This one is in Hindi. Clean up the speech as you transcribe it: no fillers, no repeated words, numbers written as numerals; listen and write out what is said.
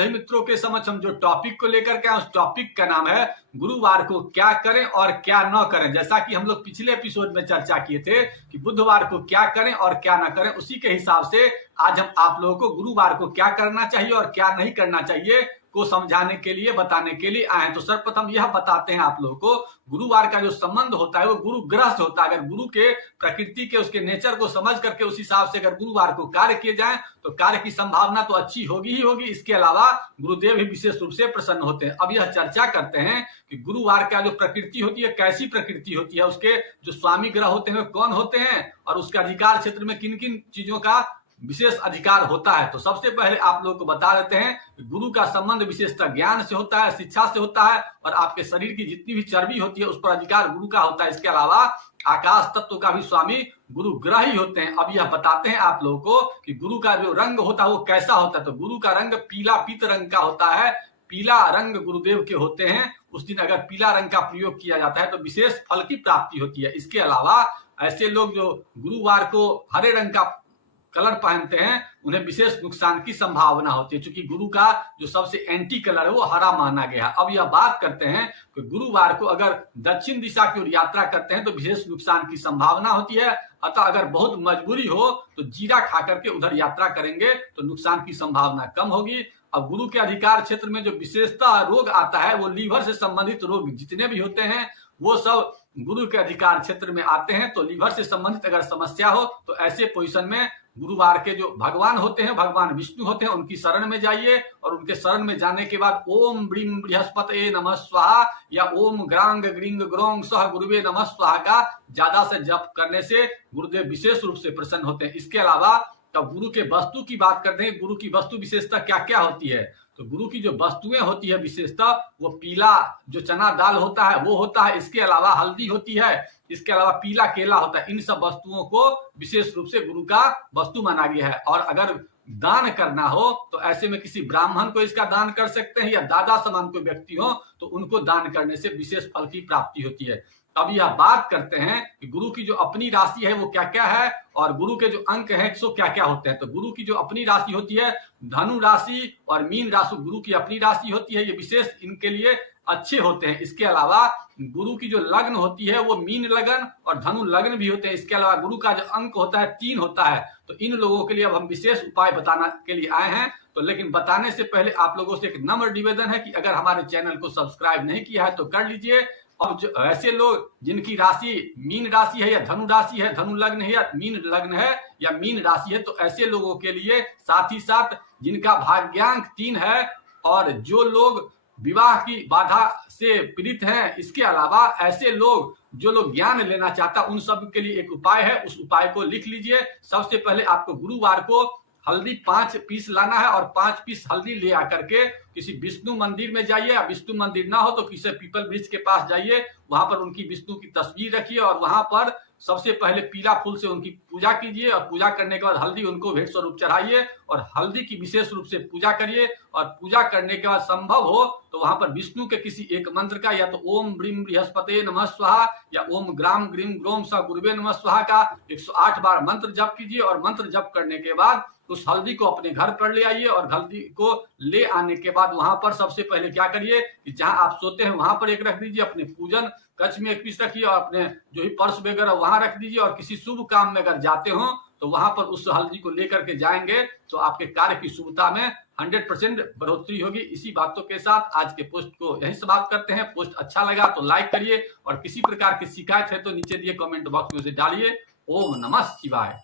सभी मित्रों के समक्ष हम जो टॉपिक को लेकर के आए उस टॉपिक का नाम है गुरुवार को क्या करें और क्या न करें। जैसा कि हम लोग पिछले एपिसोड में चर्चा किए थे कि बुधवार को क्या करें और क्या ना करें, उसी के हिसाब से आज हम आप लोगों को गुरुवार को क्या करना चाहिए और क्या नहीं करना चाहिए को समझाने के लिए, बताने के लिए आए हैं। तो सर्वप्रथम यह बताते हैं आप लोगों को, गुरुवार का जो संबंध होता है वो गुरु ग्रह से होता है। अगर गुरु के प्रकृति के, उसके नेचर को समझ करके उस हिसाब से अगर गुरुवार को कार्य किए जाए तो कार्य की संभावना तो अच्छी होगी ही होगी। इसके अलावा गुरुदेव भी विशेष रूप से प्रसन्न होते हैं। अब यह चर्चा करते हैं कि गुरुवार का जो प्रकृति होती है, कैसी प्रकृति होती है, उसके जो स्वामी ग्रह होते हैं कौन होते हैं और उसके अधिकार क्षेत्र में किन किन चीजों का विशेष अधिकार होता है। तो सबसे पहले आप लोगों को बता देते हैं कि गुरु का संबंध विशेषतः ज्ञान से होता है, शिक्षा से होता है और आपके शरीर की जितनी भी चर्बी होती है उस पर अधिकार गुरु का होता है। इसके अलावा आकाश तत्व का भी स्वामी गुरु ग्रह ही होते हैं। अब यह बताते हैं आप लोगों को कि गुरु का जो रंग होता है वो कैसा होता है। तो गुरु का रंग पीला पीत रंग का होता है। पीला रंग गुरुदेव के होते हैं। उस दिन अगर पीला रंग का प्रयोग किया जाता है तो विशेष फल की प्राप्ति होती है। इसके अलावा ऐसे लोग जो गुरुवार को हरे रंग का कलर पहनते हैं उन्हें विशेष नुकसान की संभावना होती है, क्योंकि गुरु का जो सबसे एंटी कलर है वो हरा माना गया है। अब यह बात करते हैं कि गुरुवार को अगर दक्षिण दिशा की ओर यात्रा करते हैं तो विशेष नुकसान की संभावना होती है। अतः अगर बहुत मजबूरी हो तो जीरा खा करके उधर यात्रा करेंगे तो नुकसान की संभावना कम होगी। अब गुरु के अधिकार क्षेत्र में जो विशेषता रोग आता है वो लीवर से संबंधित रोग जितने भी होते हैं वो सब गुरु के अधिकार क्षेत्र में आते हैं। तो लीवर से संबंधित अगर समस्या हो तो ऐसे पोजीशन में गुरुवार के जो भगवान होते हैं, भगवान विष्णु होते हैं, उनकी शरण में जाइए और उनके शरण में जाने के बाद ओम ब्रीम बृहस्पतये नमः स्वाहा या ओम ग्रांग ग्रिंग ग्रोंग सह गुरुवे नमः स्वाहा का ज्यादा से जप करने से गुरुदेव विशेष रूप से प्रसन्न होते हैं। इसके अलावा तब गुरु के वस्तु की बात करते हैं। गुरु की वस्तु विशेषता क्या क्या होती है, तो गुरु की जो वस्तुएं होती है विशेषता वो पीला जो चना दाल होता है वो होता है। इसके अलावा हल्दी होती है, इसके अलावा पीला केला होता है। इन सब वस्तुओं को विशेष रूप से गुरु का वस्तु माना गया है। और अगर दान करना हो तो ऐसे में किसी ब्राह्मण को इसका दान कर सकते हैं या दादा समान कोई व्यक्ति हो तो उनको दान करने से विशेष फल की प्राप्ति होती है। अब यह बात करते हैं कि गुरु की जो अपनी राशि है वो क्या क्या है और गुरु के जो अंक है सो क्या क्या होते हैं। तो गुरु की जो अपनी राशि होती है धनु राशि और मीन राशि गुरु की अपनी राशि होती है, ये विशेष इनके लिए अच्छे होते हैं। इसके अलावा गुरु की जो लग्न होती है वो मीन लगन और धनु लग्न भी होते हैं। इसके अलावा गुरु का जो अंक होता है 3 होता है। तो इन लोगों के लिए अब हम विशेष उपाय बताने के लिए आए हैं। तो लेकिन बताने से पहले आप लोगों से एक नम्र निवेदन है कि अगर हमारे चैनल को सब्सक्राइब नहीं किया है तो कर लीजिए। और जो ऐसे लोग जिनकी राशि मीन राशि है या धनु राशि है, धनु लग्न है या मीन लग्न है या मीन राशि है, तो ऐसे लोगों के लिए साथ ही साथ जिनका भाग्यांक 3 है और जो लोग विवाह की बाधा से पीड़ित हैं, इसके अलावा ऐसे लोग जो लोग ज्ञान लेना चाहता उन सब के लिए एक उपाय है। उस उपाय को लिख लीजिए। सबसे पहले आपको गुरुवार को हल्दी 5 पीस लाना है और 5 पीस हल्दी ले आकर के किसी विष्णु मंदिर में जाइए। या विष्णु मंदिर ना हो तो किसी पीपल वृक्ष के पास जाइए, वहां पर उनकी विष्णु की तस्वीर रखिए और वहां पर सबसे पहले पीला फूल से उनकी पूजा कीजिए और पूजा करने के बाद हल्दी उनको भेंट स्वरूप चढ़ाइए और हल्दी की विशेष रूप से पूजा करिए। और पूजा करने के बाद संभव हो तो वहां पर विष्णु के किसी एक मंत्र का या तो ओम ब्रीम बृहस्पतये नमः स्वाहा या ओम ग्राम ग्रीम ग्रोम सह गुरुवे नमः स्वाहा का 108 बार मंत्र जप कीजिए। और मंत्र जप करने के बाद उस हल्दी को अपने घर पर ले आइए और हल्दी को ले आने के बाद वहां पर सबसे पहले क्या करिए कि जहां आप सोते हैं वहां पर एक रख दीजिए, अपने पूजन कक्ष में एक पीस रखिए और अपने जो ही पर्स वगैरह वहां रख दीजिए। और किसी शुभ काम में अगर जाते हो तो वहां पर उस हल्दी को लेकर के जाएंगे तो आपके कार्य की शुभता में 100% बढ़ोतरी होगी। इसी बातों के साथ आज के पोस्ट को यही समाप्त करते हैं। पोस्ट अच्छा लगा तो लाइक करिए और किसी प्रकार की शिकायत है तो नीचे दिए कमेंट बॉक्स में से डालिए। ओम नमः शिवाय।